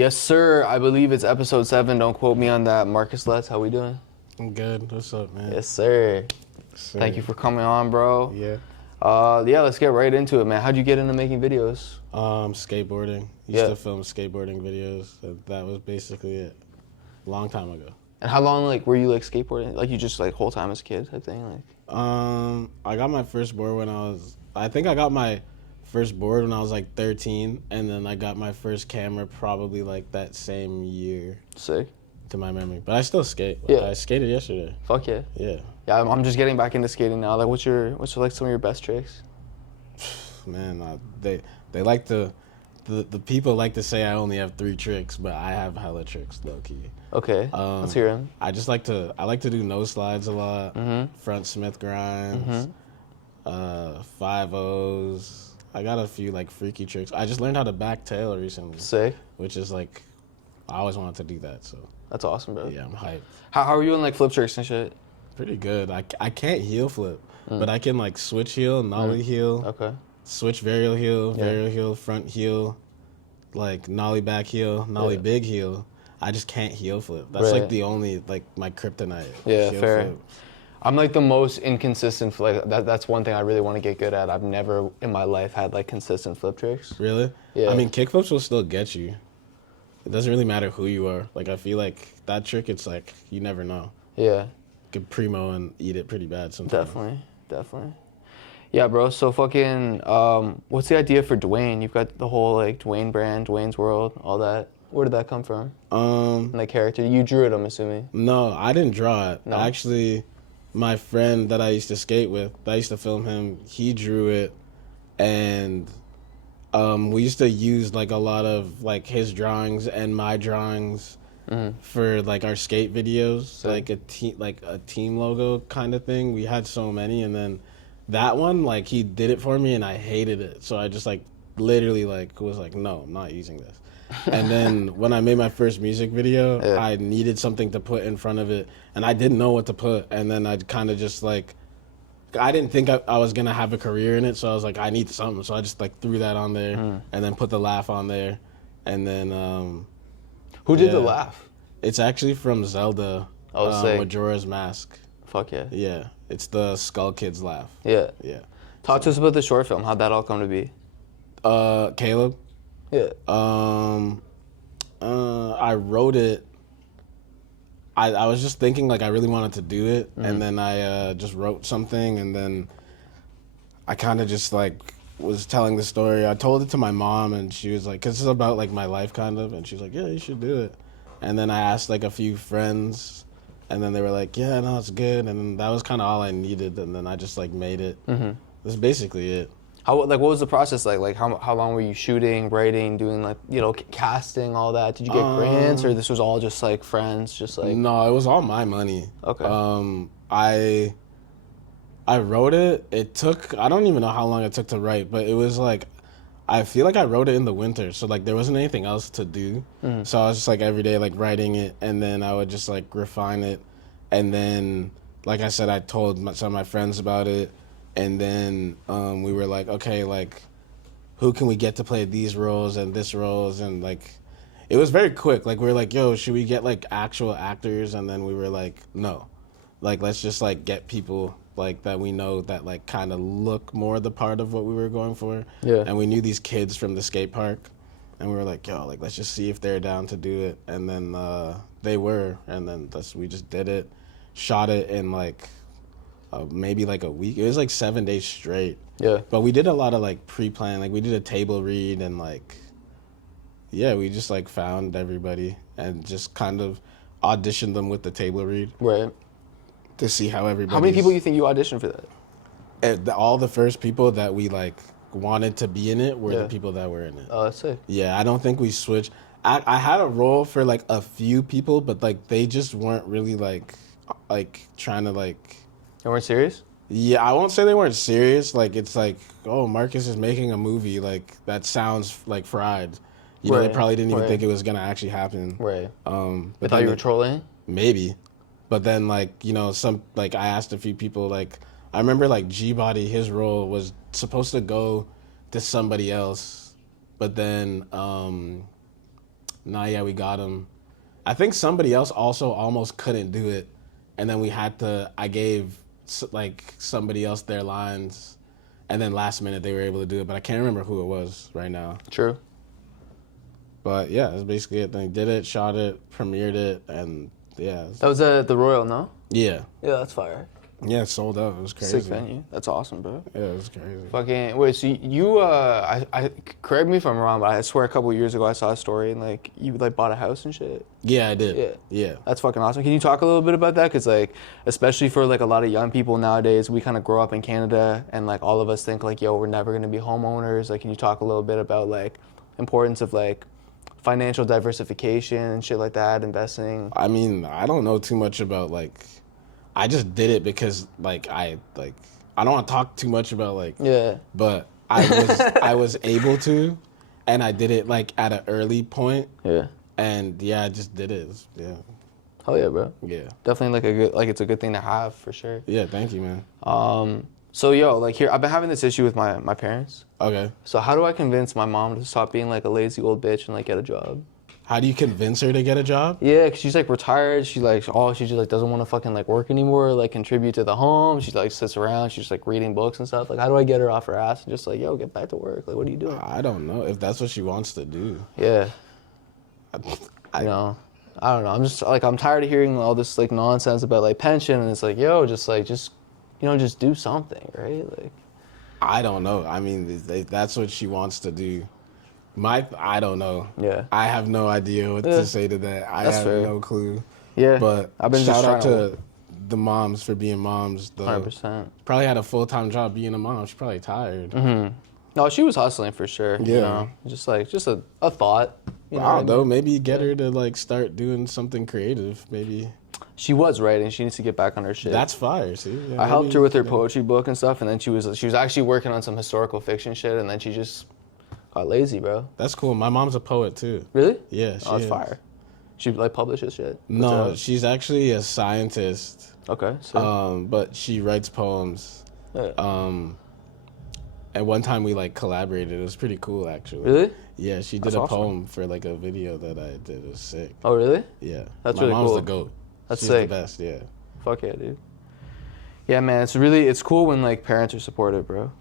Yes, sir. I believe it's episode 7. Don't quote me on that. Marcus Letts, how we doing? I'm good. What's up, man? Yes, sir. Thank you for coming on, bro. Yeah. Yeah, let's get right into it, man. How'd you get into making videos? Skateboarding. Used to film skateboarding videos. That was basically it. Long time ago. And how long, were you, skateboarding? You just, whole time as a kid type thing? I got my first board I think I got my first board when I was, 13, and then I got my first camera probably, that same year. Sick. To my memory. But I still skate. Yeah. I skated yesterday. Fuck yeah. Yeah. Yeah, I'm just getting back into skating now. What's some of your best tricks? Man, they like to... The people like to say I only have 3 tricks, but I have hella tricks, low key. Okay, let's hear them. I like to do nose slides a lot, front Smith grinds, 5-0s. I got a few freaky tricks. I just learned how to back tail recently. Sick. Which is I always wanted to do that, so. That's awesome, bro. Yeah, I'm hyped. How are you in flip tricks and shit? Pretty good. I can't heel flip, but I can switch heel, nollie heel. Okay. Switch varial heel, front heel, nollie back heel, nollie big heel. I just can't heel flip. That's the only my kryptonite. Yeah, heel fair. Flip. I'm the most inconsistent. That's one thing I really want to get good at. I've never in my life had consistent flip tricks. Really? Yeah. I mean, kickflips will still get you. It doesn't really matter who you are. I feel that trick. It's you never know. Yeah. You could primo and eat it pretty bad sometimes. Definitely. Yeah, bro. So fucking, what's the idea for Dwayne? You've got the whole Dwayne brand, Dwayne's World, all that. Where did that come from? And character, you drew it, I'm assuming. No, I didn't draw it. No? Actually, my friend that I used to skate with, I used to film him. He drew it, and we used to use a lot of his drawings and my drawings for our skate videos, so, a team logo kind of thing. We had so many, and then that one he did it for me, and I hated it. So I just literally was no, I'm not using this. And then when I made my first music video, I needed something to put in front of it, and I didn't know what to put. And then I kind of just I didn't think I was gonna have a career in it, so I was I need something. So I just threw that on there, and then put the laugh on there, and then who did the laugh? It's actually from Zelda. Majora's Mask. Fuck yeah. Yeah, it's the Skull Kids laugh. Yeah. Yeah. Talk to us about the short film. How'd that all come to be? Caleb. Yeah. I wrote it. I was just thinking I really wanted to do it, and then I just wrote something, and then I kind of just was telling the story. I told it to my mom, and she was because it's about my life kind of, and she was yeah, you should do it. And then I asked a few friends, and then they were yeah, no, it's good, and then that was kind of all I needed, and then I just made it. That's basically it. What was the process like? How long were you shooting, writing, doing casting, all that? Did you get grants, or this was all just friends, just No, it was all my money. Okay. I wrote it. It took, I don't even know how long it took to write, but it was I feel I wrote it in the winter, so there wasn't anything else to do. So I was just every day writing it, and then I would just refine it, and then I said, I told some of my friends about it. And then we were okay, who can we get to play these roles and this roles? And it was very quick. We were yo, should we get actual actors? And then we were no, let's just get people that we know that kind of look more the part of what we were going for. Yeah. And we knew these kids from the skate park, and we were yo, let's just see if they're down to do it. And then they were, and then we just did it, shot it in maybe a week. It was 7 days straight. Yeah. But we did a lot of pre-plan. We did a table read, and yeah, we just found everybody and just kind of auditioned them with the table read. Right. To see how everybody. How many people you think you auditioned for that? All the first people that we wanted to be in it were the people that were in it. Oh, that's sick. Yeah, I don't think we switched. I had a role for a few people, but they just weren't really trying to They weren't serious? Yeah, I won't say they weren't serious. It's oh, Marcus is making a movie. That sounds fried. You know, they probably didn't even think it was going to actually happen. Right. But They thought you were trolling? Maybe. But then, some, I asked a few people, I remember, G-Body, his role was supposed to go to somebody else. But then Nah, yeah, we got them. I think somebody else also almost couldn't do it, and then I gave like somebody else their lines, and then last minute they were able to do it, but I can't remember who it was right now. True. But yeah, that's basically it. They did it, shot it, premiered it, and yeah. That was at the Royal, no? Yeah. Yeah, that's fire. Yeah, it sold out. It was crazy. Sick venue. That's awesome, bro. Yeah, it was crazy. Fucking wait, so you I correct me if I'm wrong, but I swear a couple years ago I saw a story and like you like bought a house and shit. Yeah, I did. Yeah. That's fucking awesome. Can you talk a little bit about that? Cause like, especially for like a lot of young people nowadays, we kind of grow up in Canada and like all of us think like, yo, we're never gonna be homeowners. Like, can you talk a little bit about like importance of like financial diversification and shit like that, investing? I mean, I don't know too much about like. I just did it because I don't want to talk too much about like. Yeah. But I was able to, and I did it like at an early point. Yeah. And yeah, I just did it. Yeah. Hell yeah, bro. Yeah. Definitely it's a good thing to have for sure. Yeah, thank you, man. So yo, like here, I've been having this issue with my parents. Okay. So how do I convince my mom to stop being like a lazy old bitch and like get a job? How do you convince her to get a job? Yeah, cause she's like retired. She just like doesn't want to fucking like work anymore, like contribute to the home. She like sits around. She's like reading books and stuff. Like, how do I get her off her ass and just like, yo, get back to work? Like, what are you doing? I don't know if that's what she wants to do. Yeah. I know. I don't know. I'm just like, I'm tired of hearing all this like nonsense about like pension, and it's like, yo, just do something, right? Like, I don't know. I mean, that's what she wants to do. I don't know. Yeah. I have no idea what to say to that. I have no clue. Yeah. But I've been shout just out to the moms for being moms. 100%. Probably had a full-time job being a mom. She's probably tired. Mm-hmm. No, she was hustling for sure. Yeah. You know? Just a thought. You know I don't know. Maybe get her to like start doing something creative. Maybe. She was writing. She needs to get back on her shit. That's fire. See. Yeah, I helped her with her poetry book and stuff, and then she was actually working on some historical fiction shit, and then she just got lazy, bro. That's cool. My mom's a poet too. Really? Yeah. That's fire. She like publishes shit. No, she's actually a scientist. Okay. So. But she writes poems. Yeah. And one time we like collaborated. It was pretty cool, actually. Really? Yeah, she did a poem for like a video that I did. It was sick. Oh, really? Yeah. That's really cool. My mom's the GOAT. That's She's sick. the best, yeah. Fuck yeah, dude. Yeah, man, it's cool when like parents are supportive, bro.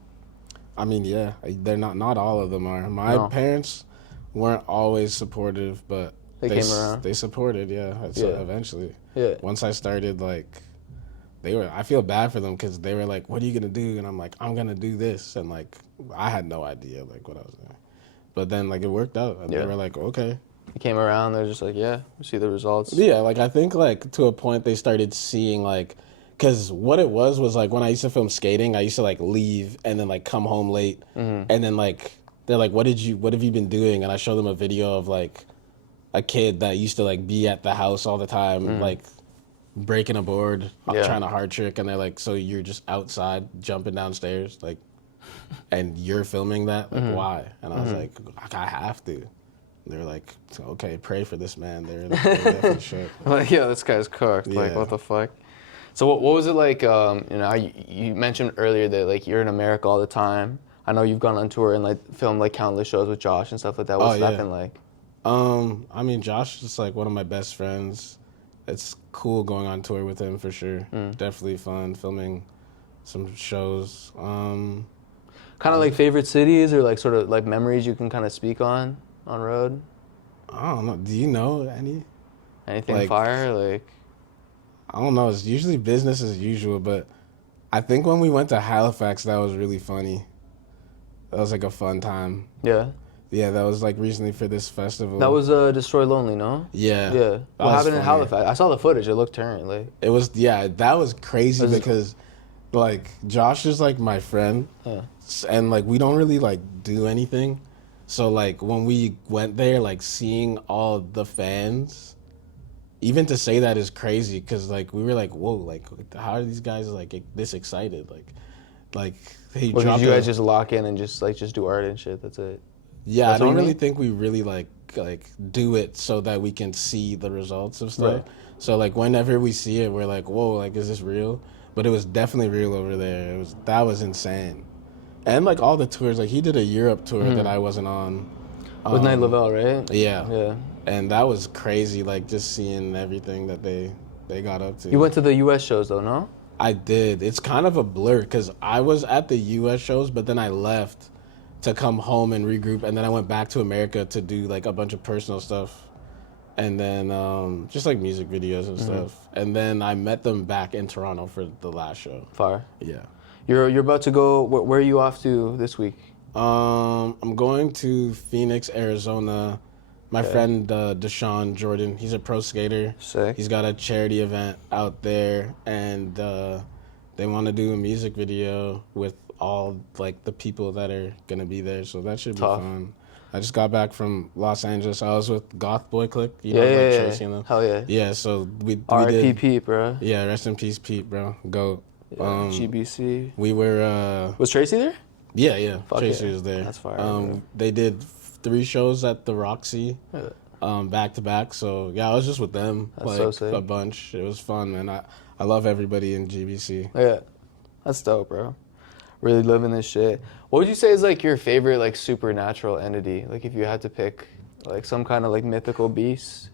I mean, yeah, they're not all of them are. My parents weren't always supportive, but they came around. They supported, yeah. So eventually. Yeah. Once I started like I feel bad for them because they were like, what are you going to do? And I'm like, I'm going to do this. And like, I had no idea like what I was doing. But then like it worked out. And they were like, okay. They came around. They're just like, yeah, we see the results. Yeah, like I think like to a point they started seeing like, because what it was like when I used to film skating, I used to like leave and then like come home late. Mm-hmm. And then like, they're like, what have you been doing? And I show them a video of like a kid that used to like be at the house all the time, like breaking a board, trying to hard trick, and they're like, so you're just outside jumping downstairs, like, and you're filming that, like, why? And I was like, I have to. They're like, okay, pray for this man. They're definitely shook. Like, yeah, this guy's cooked. Yeah. Like, what the fuck? So what was it like? You mentioned earlier that like you're in America all the time. I know you've gone on tour and like filmed like countless shows with Josh and stuff like that. What's that been like? I mean, Josh is like one of my best friends. It's cool going on tour with him for sure. Definitely fun filming some shows. Kind of like favorite cities or like sort of like memories you can kind of speak on road? I don't know. Do you know anything like, fire? Like, I don't know. It's usually business as usual, but I think when we went to Halifax, that was really funny. That was like a fun time. Yeah. Yeah, that was like recently for this festival. That was Destroy Lonely, no? Yeah. Yeah. What happened in Halifax? I saw the footage. It looked turned. Like, it was, that was crazy because like Josh is like my friend, and like we don't really like do anything. So like when we went there, like seeing all the fans, even to say that is crazy because like we were like, whoa, like how are these guys like this excited? Like he dropped. Did you guys just lock in and just do art and shit? That's it. Yeah, I don't really think we really like do it so that we can see the results of stuff. Right. So like whenever we see it, we're like, whoa, like is this real? But it was definitely real over there. That was insane. And like all the tours, like he did a Europe tour that I wasn't on. With Night Lavelle, right? Yeah. Yeah. And that was crazy, like, just seeing everything that they got up to. You went to the U.S. shows, though, no? I did. It's kind of a blur, because I was at the U.S. shows, but then I left to come home and regroup, and then I went back to America to do, like, a bunch of personal stuff. And then just, like, music videos and stuff. And then I met them back in Toronto for the last show. Fire. Yeah. You're about to go, where are you off to this week? I'm going to Phoenix, Arizona. My friend Deshaun Jordan, he's a pro skater. Sick. He's got a charity event out there, and they want to do a music video with all like the people that are gonna be there. So that should be fun. I just got back from Los Angeles. I was with Goth Boy Click. You know, like Tracy and them. Hell yeah. Yeah. So we R.I.P. did. Pete, bro. Yeah. Rest in peace, Pete, bro. Go. Yeah, GBC. We were. Was Tracy there? Yeah. Fuck Tracy yeah. was there. That's fire. They did 3 shows at the Roxy, back to back. So yeah, I was just with them. That's like so sick. a bunch. It was fun, man. I love everybody in GBC. Yeah, that's dope, bro. Really living this shit. What would you say is like your favorite like supernatural entity? Like if you had to pick like some kind of like mythical beast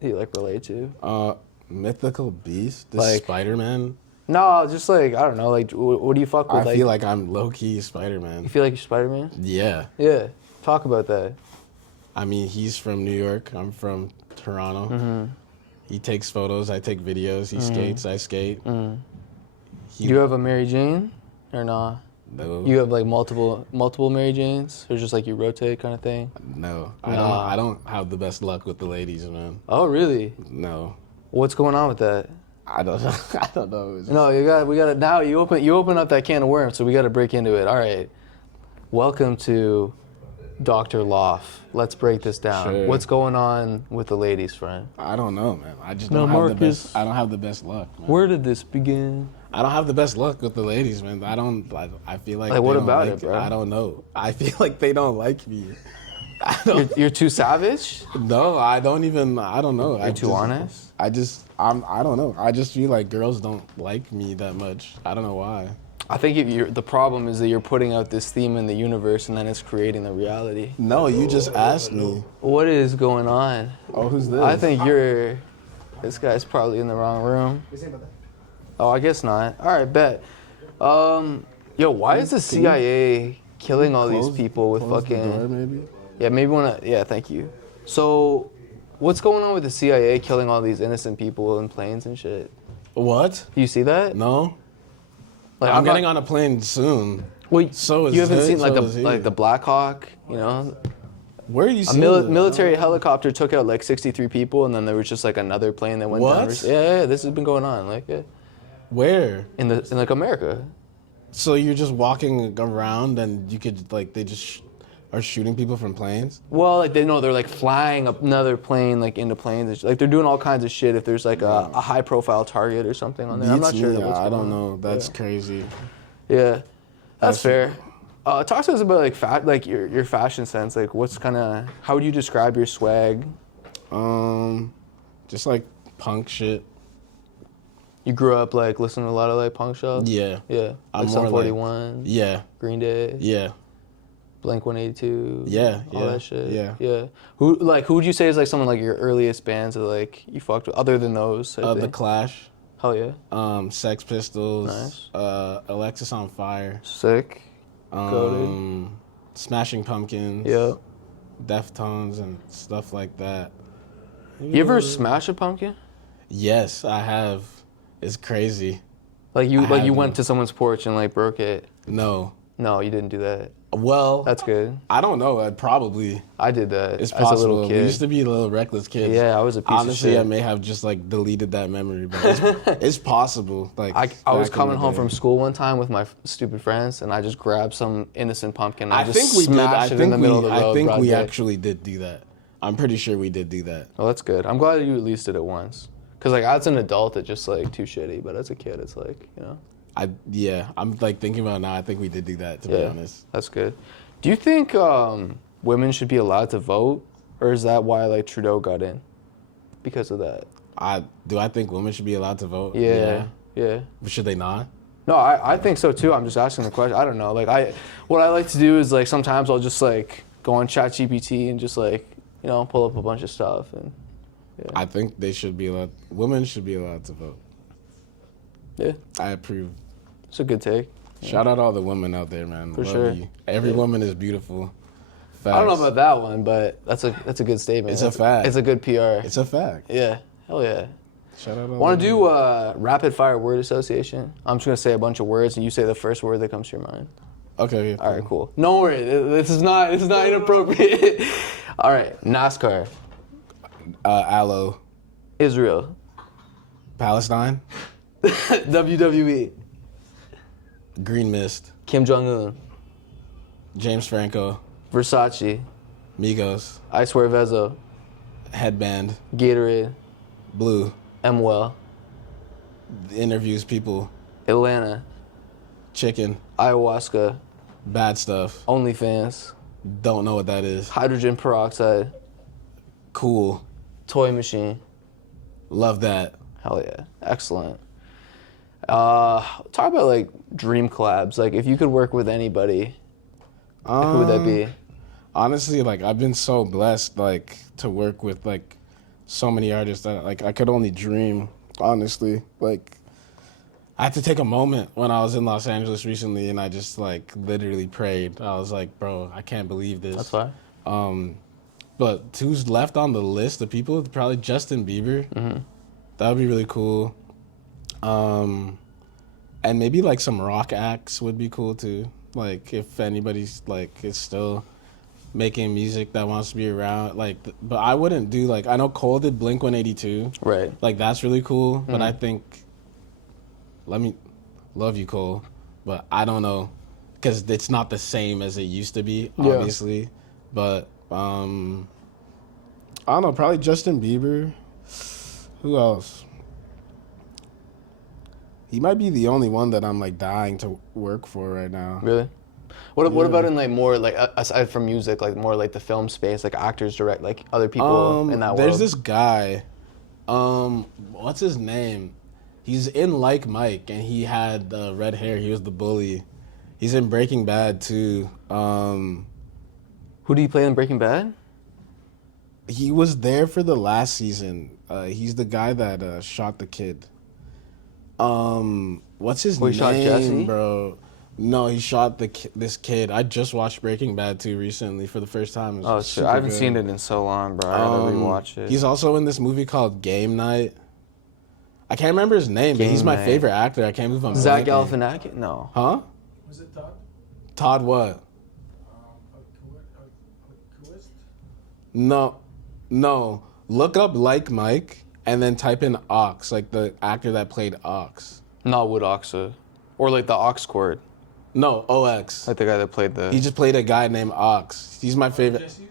you like relate to? Mythical beast? Like Spider-Man? No, just like I don't know. Like what do you fuck with? I feel like I'm low key Spider-Man. You feel like you're Spider-Man? Yeah. Yeah. Talk about that. I mean, he's from New York. I'm from Toronto. Mm-hmm. He takes photos. I take videos. He skates. I skate. Do you have a Mary Jane or nah? No. You have like multiple Mary Janes, or just like you rotate kind of thing? No. I don't have the best luck with the ladies, man. Oh really? No. What's going on with that? I don't know. I don't know. No, we got to now. You open up that can of worms, so we got to break into it. All right. Welcome to Dr. Lof. Let's break this down. Sure. What's going on with the ladies, friend? I don't know, man. I just No, don't have the Marcus. best. I don't have the best luck, man. Where did this begin? I don't have the best luck with the ladies, man. I don't. I feel like. Like, what they don't about like it, bro? I don't know. I feel like they don't like me. You're too savage? No, I don't even. I don't know. You're too honest? I don't know. I just feel like girls don't like me that much. I don't know why. I think the problem is that you're putting out this theme in the universe and then it's creating the reality. No, you just asked me. What is going on? Oh, who's this? I think this guy's probably in the wrong room. Oh, I guess not. All right, bet. Yo, why is the CIA killing all these people with fucking... The door, maybe? Yeah, maybe yeah, thank you. So, what's going on with the CIA killing all these innocent people in planes and shit? What? Do you see that? No. Like, I'm getting on a plane soon. Well, So is you haven't it, seen like so is the Black Hawk, you know? Where are you A seeing that? military helicopter took out like 63 people, and then there was just like another plane that went down. What? Yeah, this has been going on, like Where? in like America. So you're just walking around and you could like they just are shooting people from planes? Well, like they're like flying another plane like into planes. And like they're doing all kinds of shit if there's like a high profile target or something on there. I'm not sure. I don't know. That's crazy. Yeah, that's fair. Talk to us about like your fashion sense. Like, how would you describe your swag? Just like punk shit. You grew up like listening to a lot of like punk stuff. Yeah. Yeah. I'm Like more Sum 41. Yeah. Green Day. Yeah. Blink 182. Yeah. All that shit. Yeah. Yeah. Who would you say is like someone like your earliest bands that like you fucked with other than those? The Clash. Hell yeah. Sex Pistols. Nice. Alexis on Fire. Sick. Goated. Smashing Pumpkins. Yeah. Deftones and stuff like that. You ever smash a pumpkin? Yes, I have. It's crazy. Like you went to someone's porch and like broke it? No. No, you didn't do that. Well, That's good. I don't know. Probably. I did that It's as possible. a little kid. We used to be little reckless kids. Yeah, I was a piece Honestly, of shit. I may have just like deleted that memory, but it's possible. Like I was back in coming the home day. from school one time with my stupid friends, and I just grabbed some innocent pumpkin. And I just think we did. smashed it in the middle of the road. I think broad we day. actually did do that. I'm pretty sure we did do that. Well, that's good. I'm glad you at least did it once. Cause like as an adult, it's just like too shitty, but as a kid, it's like I'm like thinking about it now. I think we did do that. To be honest, that's good. Do you think women should be allowed to vote, or is that why like Trudeau got in? Because of that. I think women should be allowed to vote. Yeah. Should they not? No, I think so too. I'm just asking the question. I don't know. Like what I like to do is like sometimes I'll just like go on ChatGPT and just like you know, pull up a bunch of stuff. And yeah. I think women should be allowed to vote. Yeah. I approve. It's a good take. Shout out all the women out there, man. For Love sure. you. Every woman is beautiful. Facts. I don't know about that one, but that's a good statement. It's a fact. It's a good PR. It's a fact. Yeah. Hell yeah. Shout out all Want the to women. do rapid fire word association? I'm just gonna say a bunch of words, and you say the first word that comes to your mind. Okay. Yeah, All right, cool. No worry, this is not inappropriate. All right, NASCAR, Aloe. Israel, Palestine. WWE, Green Mist. Kim Jong Un, James Franco. Versace, Migos. I Swear Vezo, Headband. Gatorade, Blue. Well, Interviews people. Atlanta, Chicken. Ayahuasca, Bad Stuff. OnlyFans, Don't know what that is. hydrogen peroxide, Cool. toy machine. Love that. Hell yeah, excellent. Talk about like dream collabs. Like if you could work with anybody, who would that be? Honestly, like I've been so blessed, like to work with like so many artists that like I could only dream. Honestly, like I had to take a moment when I was in Los Angeles recently, and I just like literally prayed. I was like, bro, I can't believe this. That's fine. But who's left on the list of people? Probably Justin Bieber. Mm-hmm. That would be really cool. And maybe like some rock acts would be cool too. Like if anybody's like is still making music that wants to be around, like, but I wouldn't do like, I know Cole did Blink-182. Right. Like that's really cool. But I think, love you, Cole, but I don't know, because it's not the same as it used to be, obviously. Yeah. But I don't know, probably Justin Bieber. Who else? He might be the only one that I'm like dying to work for right now. Really? What about in like more like aside from music, like more like the film space, like actors, direct, like other people in that world? There's this guy. What's his name? He's in Like Mike, and he had red hair. He was the bully. He's in Breaking Bad too. Who do you play in Breaking Bad? He was there for the last season. He's the guy that shot the kid. What's his name, shot Jesse? Bro? No, he shot this kid. I just watched Breaking Bad 2 recently for the first time. Oh shit! I haven't seen it in so long, bro. I gotta rewatch it. He's also in this movie called Game Night. I can't remember his name, but he's my favorite actor. I can't believe I'm Zach blanking. Galifianakis? No. Huh? Was it Todd? Todd what? No. Look up Like Mike and then type in Ox, like the actor that played Ox. Not Wood Oxa. Or like the Ox Cord. No, OX. Like the guy that played the... He just played a guy named Ox. He's my favorite. Jesse's?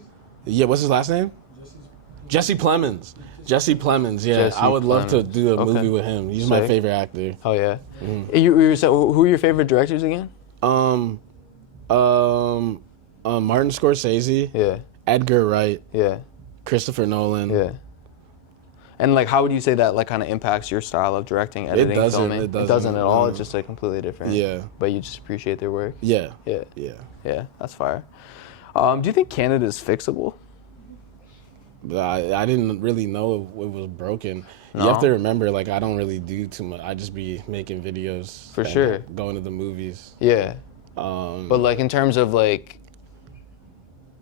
Yeah, what's his last name? Jesse Plemons. Jesse Plemons, yeah. Jesse I would love to Plemons. do a movie Okay. with him. He's my Sick. favorite actor. Oh yeah. Who are your favorite directors again? Martin Scorsese. Yeah. Edgar Wright. Yeah. Christopher Nolan. Yeah. And like, how would you say that like kind of impacts your style of directing, editing, filming? It doesn't. It doesn't at all. It's just like completely different. Yeah. But you just appreciate their work. Yeah. Yeah. Yeah. Yeah. That's fire. Do you think Canada is fixable? But I didn't really know it was broken. No? You have to remember, like, I don't really do too much. I just be making videos. For and, sure. like, going to the movies. Yeah. But like in terms of like,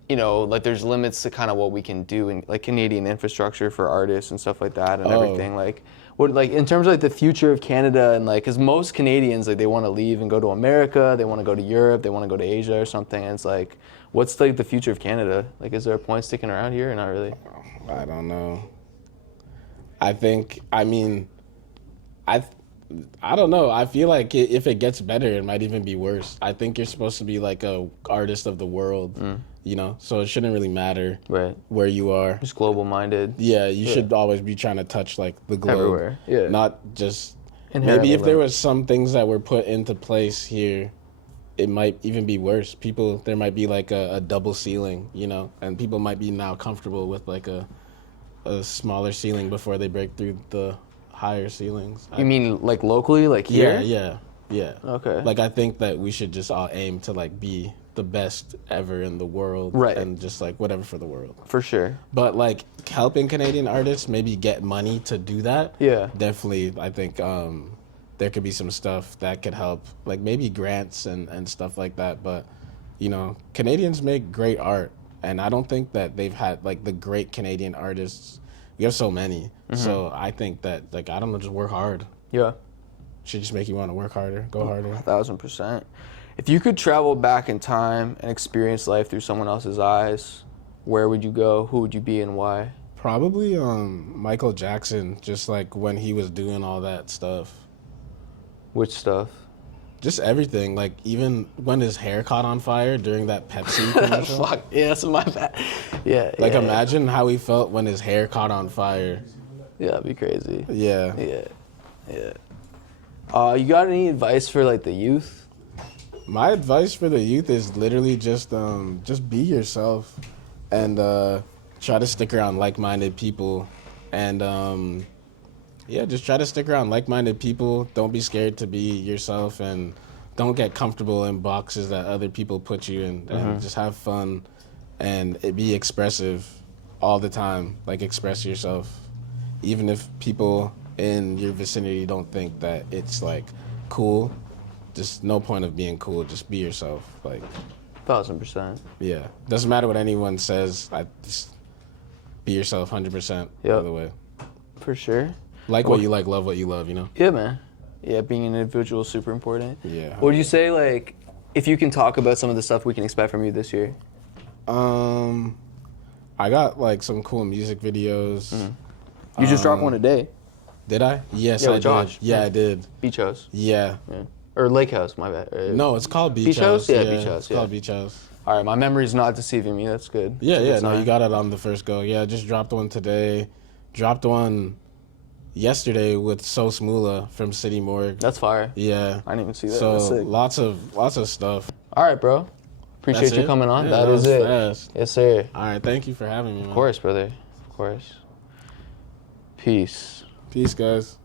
you know, like there's limits to kind of what we can do in like Canadian infrastructure for artists and stuff like that and everything. Like, what like in terms of like the future of Canada and like, because most Canadians like they want to leave and go to America, they want to go to Europe, they want to go to Asia or something. And it's like, what's like the future of Canada? Like, is there a point sticking around here or not really? I don't know. I don't know. I feel like if it gets better, it might even be worse. I think you're supposed to be like a artist of the world, you know? So it shouldn't really matter where you are. Just global minded. Yeah, you should always be trying to touch like the globe. Everywhere, yeah. Not just, Inherently maybe if there was some things that were put into place here, it might even be worse. There might be like a double ceiling, you know? And people might be now comfortable with like a smaller ceiling before they break through the higher ceilings. You mean like locally, like here? Yeah. Okay. Like I think that we should just all aim to like be the best ever in the world, right? And just like whatever for the world, for sure. But like helping Canadian artists maybe get money to do that, yeah, definitely. I think there could be some stuff that could help, like maybe grants and stuff like that. But you know, Canadians make great art, and I don't think that they've had like the great Canadian artists. We have so many, so I think that like I don't know, just work hard. Yeah, should just make you want to work harder, go harder. 1,000%. If you could travel back in time and experience life through someone else's eyes, where would you go? Who would you be and why? Probably Michael Jackson, just like when he was doing all that stuff. Which stuff? Just everything, like even when his hair caught on fire during that Pepsi commercial. Fuck, yeah, that's my bad. Yeah. Like imagine how he felt when his hair caught on fire. Yeah, that'd be crazy. Yeah. You got any advice for like the youth? My advice for the youth is literally just be yourself and try to stick around like-minded people and just try to stick around like-minded people. Don't be scared to be yourself and don't get comfortable in boxes that other people put you in and just have fun and be expressive all the time. Like express yourself. Even if people in your vicinity don't think that it's like cool, just no point of being cool. Just be yourself. Like 1,000%. Yeah. Doesn't matter what anyone says. Just be yourself 100%. By the way. For sure. Like what you like, love what you love, you know? Yeah, man. Yeah, being an individual is super important. Yeah. What would you say, like, if you can talk about some of the stuff we can expect from you this year? I got, like, some cool music videos. You just dropped one today. Did I? Yes, yeah, I with Josh. did. Yeah, I did. Beach House. Yeah. Or Lake House, my bad. No, it's called Beach House. Beach House? Yeah, Beach House. It's called Beach House. All right, my memory's not deceiving me. That's good. Yeah, no, you got it on the first go. Yeah, just dropped one today. Dropped one yesterday with So Smoola from City Morgue. That's fire. Yeah. I didn't even see that. So That's sick. lots of stuff. All right, bro. Appreciate you coming on. Yeah, that is it. Fast. Yes, sir. All right, thank you for having me, man. Of course, brother. Of course. Peace. Peace, guys.